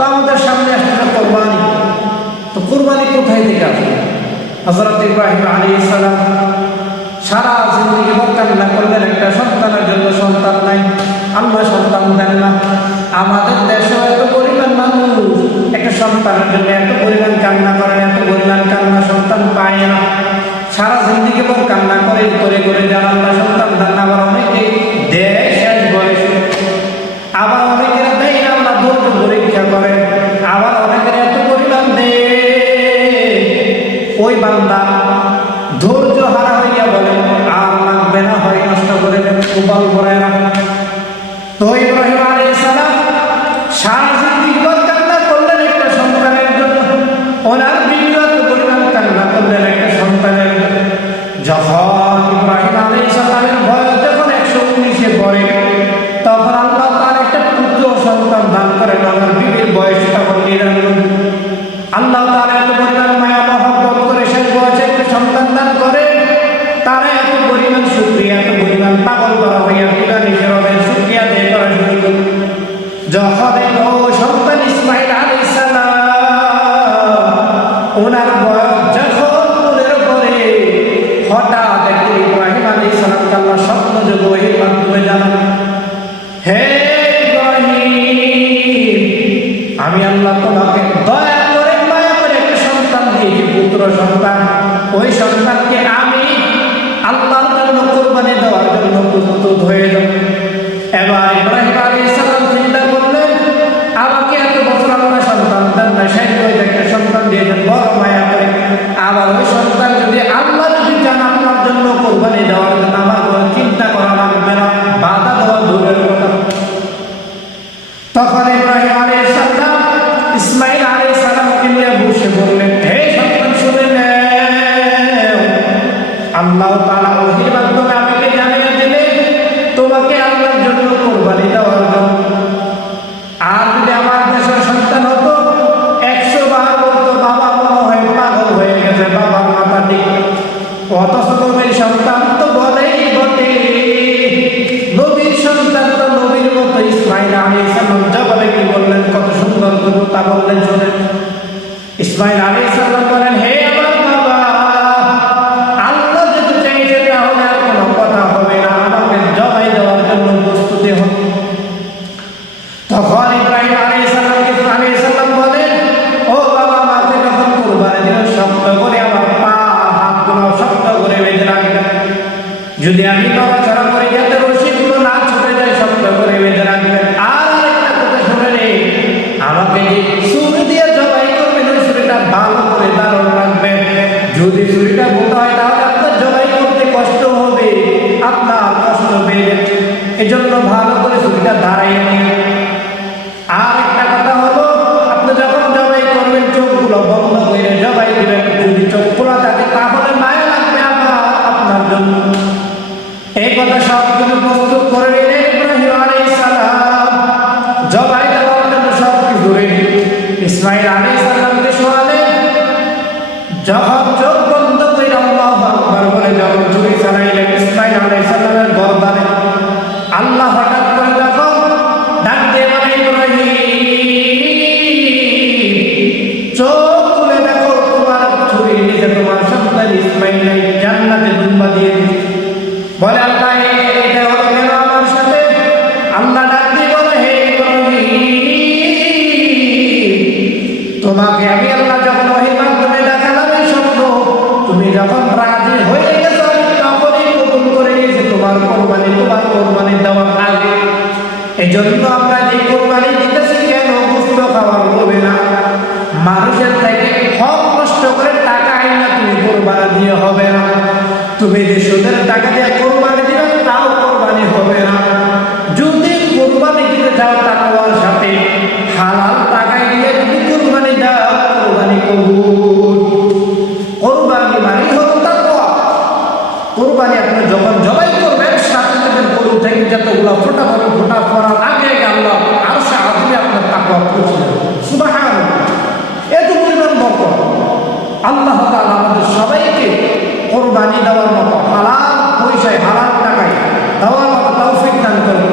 তো আমাদের সামনে আসলে কোরবানি, তো কোরবানি কোথায় থেকে আসবে? হযরত ইব্রাহিম আলাইহিস সালাম সারা জিন্দগি কান্না করলেন, একটা সন্তানের জন্য সন্তান নাই, আল্লাহ সন্তান দেন না। আমাদের দেশে এত পরিমাণ মানুষ একটা সন্তানের জন্য এত পরিমাণ কান্না করেন, এত পরিমাণ কান্না, সন্তান পায় না, সারা জিন্দগি কান্না করে করে করে যারা আল্লাহ সন্তান দেন না। আবার অনেকে দেয় শেষ বয়সে, আবার অনেকের দেয় না, আল্লাহ ধৈর্য পরীক্ষা করেন, আবার অনেকের এত পরিমাণ দেয় ওই বান্দা ধৈর্য হারা হইয়া বলে আর লাগবে না, হয় নষ্ট করে দেন, কপাল পড়ে না। তো ইব্রাহিম আলাইহিস সালাম সারা জিন্দগি কান্না করলেন একটা সন্তানের জন্য, ওনার বিগত পরিমাণ কান্না করলেন একটা সন্তানের জন্য। যখন ইব্রাহিম আলাইহিস সালামের বয়স যখন 119-এ পড়ে, তখন আল্লাহ তার একটা পুত্র সন্তান দান করেন। আমার বিবির বয়স তখন 99। আল্লাহ তার এত পরিমাণ মায়া মহব্বত করে শেষ বয়সে একটা সন্তান দান করে, তারা এত পরিমাণ শুকরিয়া, এত পরিমাণ পাগল করা হইয়া নিজের শুকরিয়া দিয়ে করা শুরু করল। যখন সন্তান ইসমাইল আলাইহিস সালাম ওনার বয়স যখন 15 পরে, হঠাৎ একদিন ইব্রাহিম আলাইহিস সালামকে আল্লাহ স্বপ্ন যোগে ওহীর মাধ্যমে জানান, হে ইব্রাহিম, আমি আল্লাহ তোমাকে দয়া করে মায়া করে একটা সন্তান দিয়েছি, পুত্র সন্তান। ওই সন্তানকে আমি আল্লাহর জন্য কোরবানি দেওয়ার জন্য প্রস্তুত হয়ে যাব। এবার ইব্রাহিম আলাইহিস সালাম চিন্তা করলেন, আমাকে এত বছর আল্লাহ সন্তান দেন না, শেষ বয়সে একটা সন্তান দিয়েছেন বড় মায়া করে, আবার ওই সন্তান যদি আল্লাহ যদি চান আপনার জন্য কোরবানি দেওয়ার জন্য, আমার কোনো চিন্তা করা লাগবে না, বাধা দেওয়া দূরের কথা। তখন ইব্রাহিম আলাইহিস সালাম ইসমাইল আলাইহিস সালামকে নিয়ে বসে বললেন, হে সন্তান শুনে নাও, আল্লাহ তাআলা ওহীর মাধ্যমে আমাকে জানিয়ে দিলেন তোমাকে আল্লাহর জন্য কোরবানি দেওয়ার জন্য। আর যদি আমার দেশের সন্তান হতো 100 বার বলতো বাবা মনে হয় পাগল হয়ে গেছে, বাবার মাথা ঠিক। অথচ নবীর সন্তান তো বলেই বটে, নবীর সন্তান তো নবীর মতো। ইসমাইল আলাইহিস সালাম জবাবে কি বললেন, কত সুন্দর কথা বললেন, শুনেন। ইসমাইল আলাইহিস সালাম বলেন, হে আমার বাবা, আল্লাহ যদি চাইছে তাহলে আর কোনো কথা হবে না, আমাকে জবাই দেওয়ার জন্য প্রস্তুতি হন। তখন ইব্রাহিম আলাইহিস সালাম বলেন, ও বাবা, আমাকে যখন কুরবানি দিবেন শক্ত করে আমার পা হাতগুলো শক্ত করে বেঁধে রাখবেন, যদি আমি নড়াচড়া করে যাতে রশিগুলো না ছুটে যায় শক্ত করে বেঁধে রাখবেন। আর একটা কথা শুনে নেই, আমাকে ছুরি দিয়ে জবাই করবেন, ওই ছুরিটা ভালো করে দাঁড়ান রাখবেন। যদি ছুরিটা মোটা হয় তাহলে আপনার জবাই করতে কষ্ট হবে, আপনার কষ্ট পেয়ে, এজন্য ভালো করে ছুরিটা দাঁড়াইয়ে নিন। আর একটা কথা হলো, আপনি যখন জবাই করবেন চোখগুলো বন্ধ করে জবাই দিবেন, যদি চোখ খোলা থাকে তাহলে মায়া লাগবে আপনার জন্য। এই কথা সবগুলো প্রস্তুত করে নিলেন ইব্রাহিম আলাইহিস সালাম, জবাই দেওয়ার জন্য সব কিছু রেডি। ইসমাইল আলাইহিস সালামকে শোয়ালেন, যখন চোখ বন্ধ করে আল্লাহু আকবার বলে যখন ছুরি চালাইলেন ইসমাইল আলাইহিস সালামের গর্দানে, আল্লাহ হঠাৎ করে যখন ডাক দিয়ে বলে, ইব্রাহিম চোখ খুলে দেখো, তোমার ছুরির নিচে তোমার সন্তান ইসমাইল নাই, জান্নাতে দুম্বা দিয়ে দিয়েছে। বলে আল্লাহ এটা হলো কেন আমার সাথে? আল্লাহ ডাক দিয়ে বলে, হে ইব্রাহিম, তোমাকে আমি আল্লাহ যখন ওহীর মাধ্যমে দেখালাম এই স্বপ্ন, তুমি যখন রাজি হয়ে গেছো তখনই কবুল করে নিয়েছে তোমার কোরবানি দেওয়ার আগে। এই জন্য আমরা যে কোরবানি দিতেছি কেন, গোশত খাওয়ার লোভে না, মানুষের থেকে হক নষ্ট করে টাকা আইনা তুমি কোরবানি দিয়ে হবে না। তুমি যে সুদের টাকা দিয়ে কোরবানি দিবে তাও কোরবানি হবে না। যদি কোরবানি দিতে যাও তাকওয়ার সাথে, হালাল টাকায় দিয়ে যদি কোরবানি দাও, কোরবানি কবুল। কোরবানি মানে হলো তাকওয়া। কোরবানি আপনি যখন জবাই করবেন সাথে সাথে গরু থেকে যতগুলো ফোঁটা হবে, ফোঁটা পড়ার আগে আল্লাহ আরশে আজিমে আপনার তাকওয়া পৌঁছে যাবে। সুবহানাল্লাহ, এত পরিমাণ বরকত। আল্লাহ তাআলা আমাদের সবাইকে কোরবানি দেওয়ার মতো হালাল পয়সায় হালাল টাকায় দেওয়ার মতো তৌফিক দান করুন।